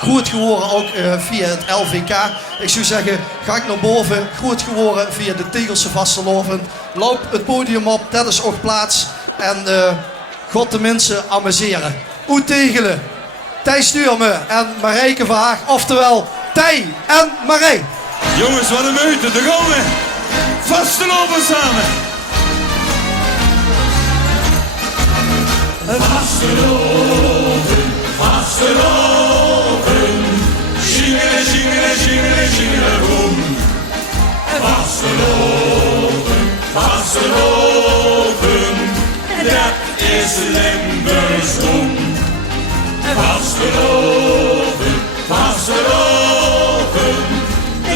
Groot geworden ook via het LVK. Ik zou zeggen, ga ik naar boven. Groot geworden via de Tegelse Vasteloven. Loop het podium op, dat is ook plaats. En God de mensen amuseren. Oet Tegelen, Tij Stuurme en Marijke Verhaag. Oftewel, Tij en Marij. Jongens, wat een meute, daar gaan we. Vasteloven samen. Vasteloven, vasteloven. Zingelen, zingelen, zingelen, zingelen, boem. Vasteloven, vasteloven. Dat is Limburgs roem. Vasteloven, vasteloven. 3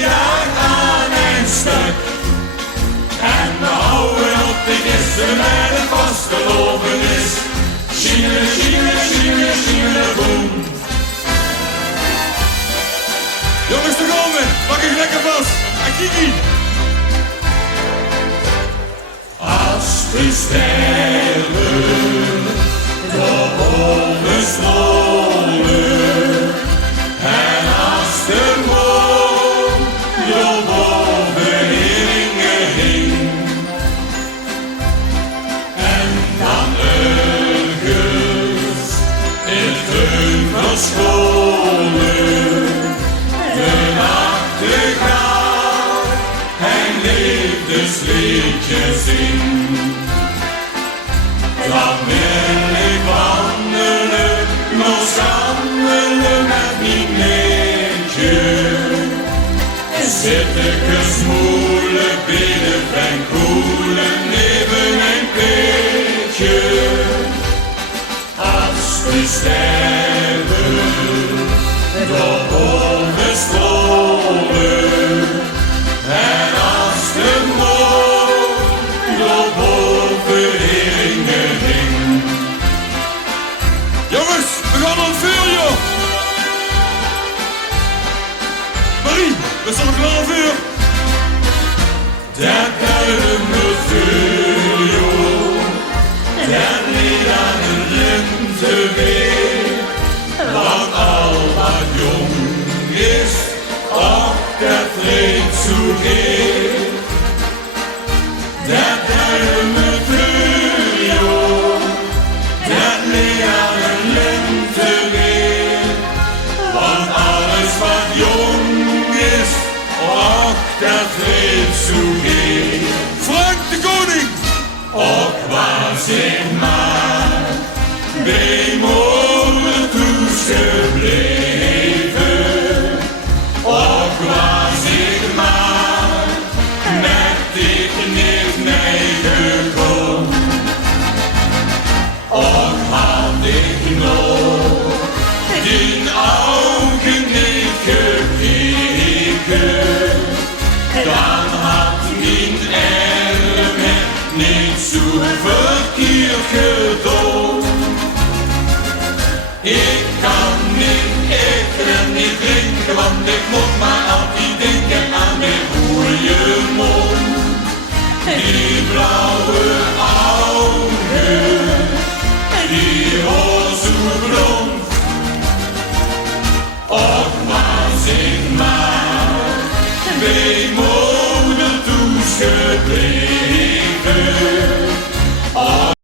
dagen aan een stuk. En we houden op de gisteren met het vasteloven is. Zingelen, zingelen, zingelen, zingelen, boem. Jongens, daar gaan we. Pak ik lekker vast. Akiki. Als de sterren door boven stolen en als de maan door boven hingen hing en dan ergens in het hun verscholen de nachtegaal en liefdesliedjes zing. Dan wil ik wandelen, nog wandelen met mijn neetje. Zit ik gesmoelen binnen en koelen even een beetje. Als de sterren door boven stolen en als de maan door boven hingen hing. Jongens, we gaan aan het vuur, joh. Marie, we staan klaar aan vuur. Dat duimen vuur, joh. Dat niet aan de lente weer. Want al wat jong is, och, dat vreemd zo keer. Dat duimen vuur, joh. Dat niet aan de lente weer. Want alles wat jong is, och, dat vreemd zo keer. Frank de Koning. Och, waar zeg maar, bij morgen toegebleven. Och, waar zeg maar, met ik niet meegekomen. Och, had ik nog die ogen niet gekeken, dan had mijn arm het niet zo verkeerd gedaan. Ik kan niet eten en niet drinken, want ik moet maar altijd denken aan mijn goeie mond. Die blauwe ogen, die roze blond. Och, maar zeg maar, bij moeder toes gebleven.